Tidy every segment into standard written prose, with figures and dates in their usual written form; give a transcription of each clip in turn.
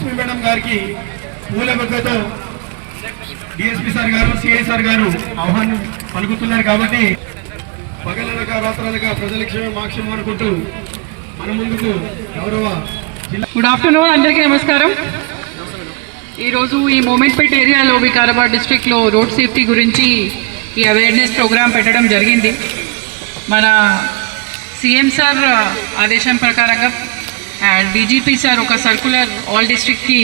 SP madam గారికి పూల బొక్కతో DSP sir గారు సిఐ సార్ గారు ఆహ్వానం పలుకుతున్నారు. కాబట్టి పగలనక రాత్రనక ప్రజల క్షేమం మాక్షేమం అనుకుంటూ మన ముందుకు గౌరవ గుడ్ ఆఫ్టర్నూన్ అందరికీ నమస్కారం. ఈరోజు ఈ మోమెంట్పేట్ ఏరియాలో వికారాబాద్ డిస్ట్రిక్ట్లో రోడ్ సేఫ్టీ గురించి ఈ అవేర్నెస్ ప్రోగ్రాం పెట్టడం జరిగింది. మన సీఎం సార్ ఆదేశం ప్రకారంగా అండ్ డీజీపీ సార్ ఒక సర్కులర్ ఆల్ డిస్ట్రిక్ట్కి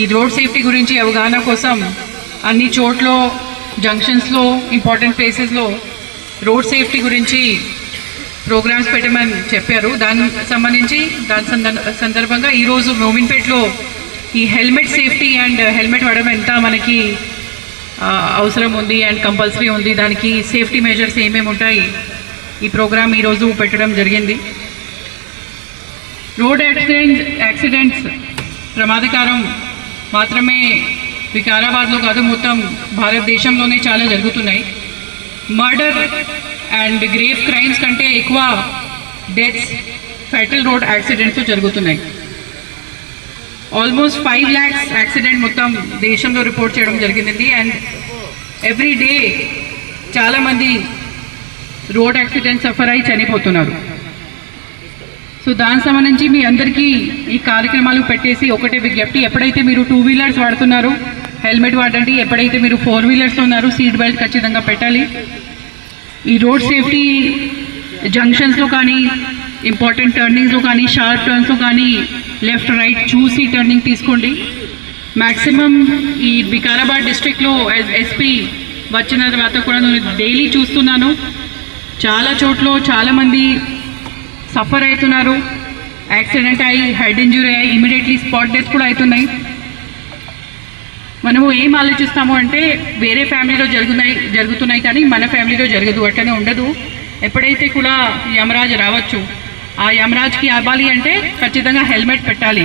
ఈ రోడ్ సేఫ్టీ గురించి అవగాహన కోసం అన్ని చోట్ల జంక్షన్స్లో ఇంపార్టెంట్ ప్లేసెస్లో రోడ్ సేఫ్టీ గురించి ప్రోగ్రామ్స్ పెట్టమని చెప్పారు. దానికి సంబంధించి సందర్భంగా ఈరోజు మోమిన్పేట్లో ఈ హెల్మెట్ సేఫ్టీ అండ్ హెల్మెట్ వాడడం ఎంత మనకి అవసరం ఉంది అండ్ కంపల్సరీ ఉంది, దానికి సేఫ్టీ మెజర్స్ ఏమేమి ఉంటాయి, ఈ ప్రోగ్రామ్ ఈరోజు పెట్టడం జరిగింది. రోడ్ యాక్సిడెంట్స్ ప్రమాదకరం మాత్రమే వికారాబాద్లో కాదు, మొత్తం భారతదేశంలోనే చాలా జరుగుతున్నాయి. మర్డర్ అండ్ గ్రేవ్ క్రైమ్స్ కంటే ఎక్కువ డెత్స్ ఫెటల్ రోడ్ యాక్సిడెంట్స్ జరుగుతున్నాయి. ఆల్మోస్ట్ 5 lakhs యాక్సిడెంట్ మొత్తం దేశంలో రిపోర్ట్ చేయడం జరిగింది. అండ్ ఎవ్రీ డే చాలామంది రోడ్ యాక్సిడెంట్ సఫర్ అయి చనిపోతున్నారు. సో దానికి సంబంధించి మీ అందరికీ ఈ కార్యక్రమాలు పెట్టేసి ఒకటే విజ్ఞప్తి, ఎప్పుడైతే మీరు 2 wheelers వాడుతున్నారో హెల్మెట్ వాడండి, ఎప్పుడైతే మీరు 4 wheelers ఉన్నారో సీట్ బెల్ట్ ఖచ్చితంగా పెట్టాలి. ఈ రోడ్ సేఫ్టీ జంక్షన్స్లో కానీ ఇంపార్టెంట్ టర్నింగ్స్లో కానీ షార్ప్ టర్న్స్లో కానీ లెఫ్ట్ రైట్ చూసి టర్నింగ్ తీసుకోండి. మ్యాక్సిమం ఈ వికారాబాద్ డిస్ట్రిక్ట్లో ఎస్పీ వచ్చిన తర్వాత కూడా నేను డైలీ చూస్తున్నాను, చాలా చోట్ల చాలామంది సఫర్ అవుతున్నారు, యాక్సిడెంట్ అయ్యి హెడ్ ఇంజురీ అయ్యి ఇమీడియట్లీ స్పాట్ డెత్ కూడా అవుతున్నాయి. మనము ఏం ఆలోచిస్తాము అంటే వేరే ఫ్యామిలీలో జరుగుతున్నాయి కానీ మన ఫ్యామిలీలో జరగదు, అట్లనే ఉండదు. ఎప్పుడైతే కూడా యమరాజ్ రావచ్చు, ఆ యమరాజ్కి అవ్వాలి అంటే ఖచ్చితంగా హెల్మెట్ పెట్టాలి.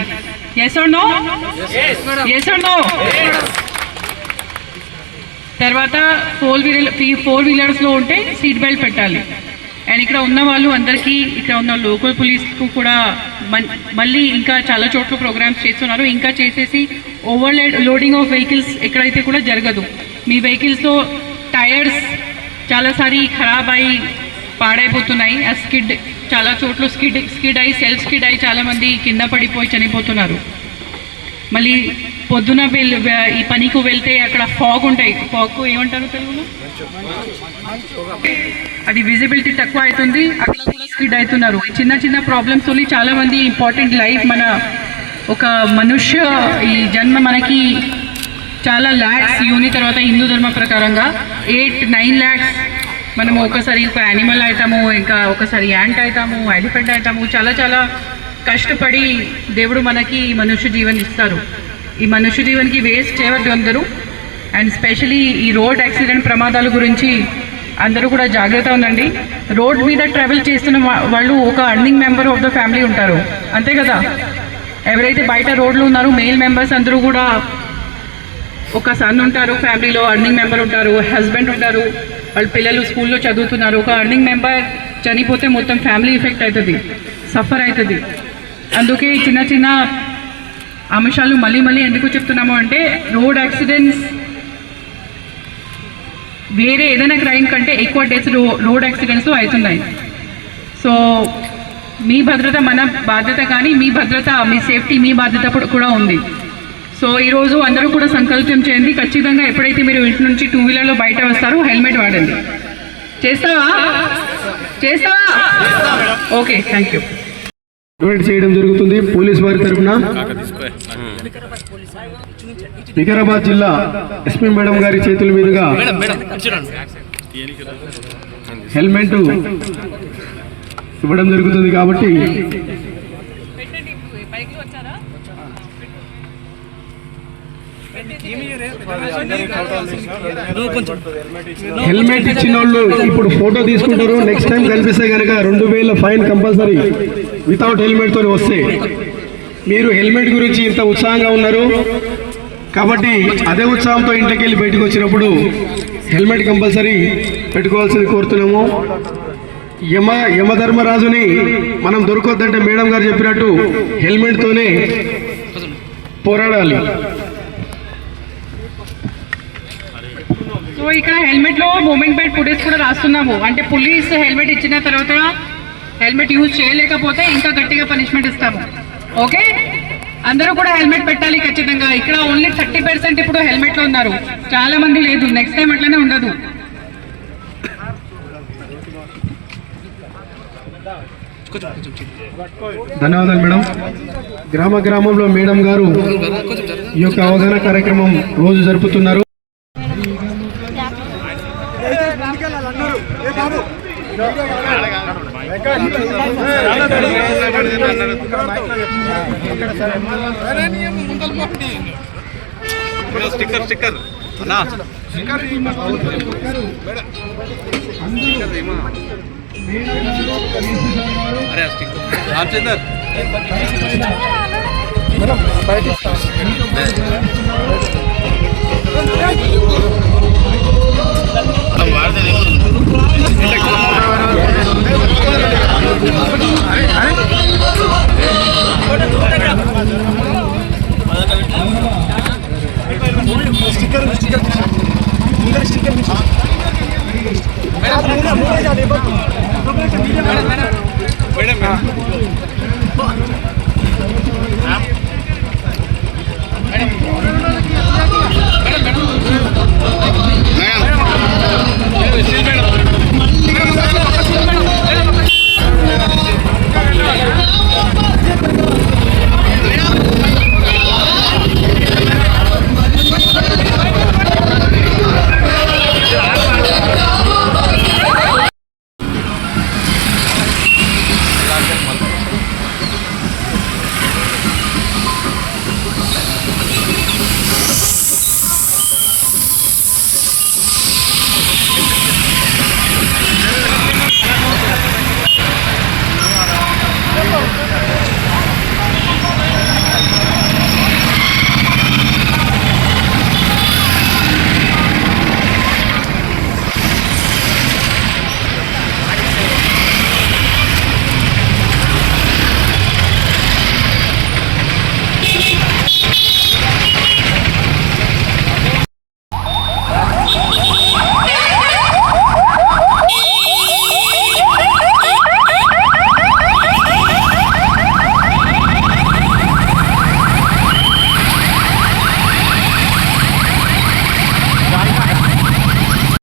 Yes or no? Yes or no? తర్వాత 4 wheelersలో ఉంటే సీట్ బెల్ట్ పెట్టాలి. అండ్ ఇక్కడ ఉన్న వాళ్ళు అందరికీ, ఇక్కడ ఉన్న లోకల్ పోలీస్కు కూడా మళ్ళీ ఇంకా చాలా చోట్ల ప్రోగ్రామ్స్ చేస్తున్నారు. ఇంకా చేసేసి లోడింగ్ ఆఫ్ వెహికల్స్ ఎక్కడైతే కూడా జరగదు. మీ వెహికల్స్తో టైర్స్ చాలాసారి ఖరాబ్ అయ్యి పాడైపోతున్నాయి. ఆ స్కిడ్ చాలా చోట్ల స్కిడ్ అయ్యి సెల్ఫ్ స్కిడ్ అయ్యి చాలామంది కింద పడిపోయి చనిపోతున్నారు. మళ్ళీ పొద్దున ఈ పనికి వెళ్తే అక్కడ ఫాగ్ ఉంటాయి, ఫాగ్కు ఏమంటారు తెలుగులో, అది విజిబిలిటీ తక్కువ అవుతుంది, అట్లా కూడా స్కిడ్ అవుతున్నారు. చిన్న చిన్న ప్రాబ్లమ్స్ వల్ల చాలామంది ఇంపార్టెంట్ లైఫ్ మన ఒక మనుష్య ఈ జన్మ మనకి చాలా ల్యాక్స్ యూని తర్వాత హిందూ ధర్మ ప్రకారంగా 8-9 lakhs మనము ఒకసారి ఒక యానిమల్ అవుతాము, ఇంకా ఒకసారి యాంట్ అవుతాము, ఎలిఫెంట్ అవుతాము. చాలా చాలా కష్టపడి దేవుడు మనకి మనుష్య జీవన్ ఇస్తారు. ఈ మనుష్య జీవన్కి వేస్ట్ చేయవద్దు అందరూ. అండ్ స్పెషలీ ఈ రోడ్ యాక్సిడెంట్ ప్రమాదాల గురించి అందరూ కూడా జాగ్రత్త ఉండండి. రోడ్ మీద ట్రావెల్ చేస్తున్న వాళ్ళు ఒక earning member of the family ఉంటారు, అంతే కదా. ఎవరైతే బయట రోడ్లు ఉన్నారో మేల్ మెంబర్స్ అందరూ కూడా ఒక సన్ ఉంటారు, ఫ్యామిలీలో అర్నింగ్ మెంబర్ ఉంటారు, హస్బెండ్ ఉంటారు, వాళ్ళ పిల్లలు స్కూల్లో చదువుతున్నారు. ఒక అర్నింగ్ మెంబర్ చనిపోతే మొత్తం ఫ్యామిలీ ఎఫెక్ట్ అవుతుంది, సఫర్ అవుతుంది. అందుకే చిన్న చిన్న అంశాలు మళ్ళీ ఎందుకు చెప్తున్నాము అంటే రోడ్ యాక్సిడెంట్స్ వేరే ఏదైనా క్రైమ్ కంటే ఎక్కువ డెత్స్ రోడ్ యాక్సిడెంట్స్లో అవుతున్నాయి. సో మీ భద్రత మన బాధ్యత, కానీ మీ భద్రత మీ సేఫ్టీ మీ బాధ్యత కూడా ఉంది. సో ఈరోజు అందరూ కూడా సంకల్పం చేయండి, ఖచ్చితంగా ఎప్పుడైతే మీరు ఇంటి నుంచి 2 wheelerలో బయట వస్తారో హెల్మెట్ వాడండి. చేస్తావా? Okay, thank you. చేయడం జరుగుతుంది పోలీస్ వారి తరఫున. వికారాబాద్ జిల్లా ఎస్పీ మేడం గారి చేతుల మీదుగా హెల్మెట్ ఇవ్వడం జరుగుతుంది. కాబట్టి హెల్మెట్ ఇచ్చిన వాళ్ళు ఇప్పుడు ఫోటో తీసుకుంటారు, నెక్స్ట్ టైం కనిపిస్తే కనుక 2000 ఫైన్ కంపల్సరీ వితౌట్ హెల్మెట్ తో వస్తే. మీరు హెల్మెట్ గురించి ఇంత ఉత్సాహంగా ఉన్నారు కాబట్టి అదే ఉత్సాహంతో ఇంటికి వెళ్ళి బయటకు వచ్చినప్పుడు హెల్మెట్ కంపల్సరీ పెట్టుకోవాల్సింది కోరుతున్నాము. యమధర్మరాజుని మనం దొరకొద్దంటే మేడం గారు చెప్పినట్టు హెల్మెట్తోనే పోరాడాలి. సో ఇక్కడ హెల్మెట్ లో మూమెంట్ బై ఫుటేజ్ కూడా రాస్తున్నాము. అంటే పోలీస్ హెల్మెట్ ఇచ్చిన తర్వాత హెల్మెట్ యూజ్ చేయలేకపోతే ఇంకా గట్టిగా పనిష్మెంట్ ఇస్తాము. ఓకే, అందరూ కూడా హెల్మెట్ పెట్టాలి ఖచ్చితంగా. ఇక్కడ ఓన్లీ 30% ఇప్పుడు హెల్మెట్ లో ఉన్నారు, చాలా మంది లేదు. నెక్స్ట్ టైం అట్లనే ఉండదు. ధన్యవాదాలు మేడం. గ్రామంలో మేడం గారు ఈ యొక్క అవగాహన కార్యక్రమం రోజు జరుపుతున్నారు. స్టిక్కర్ అన్నా అరే స్టిక్కర్ రామచందర్ మేడం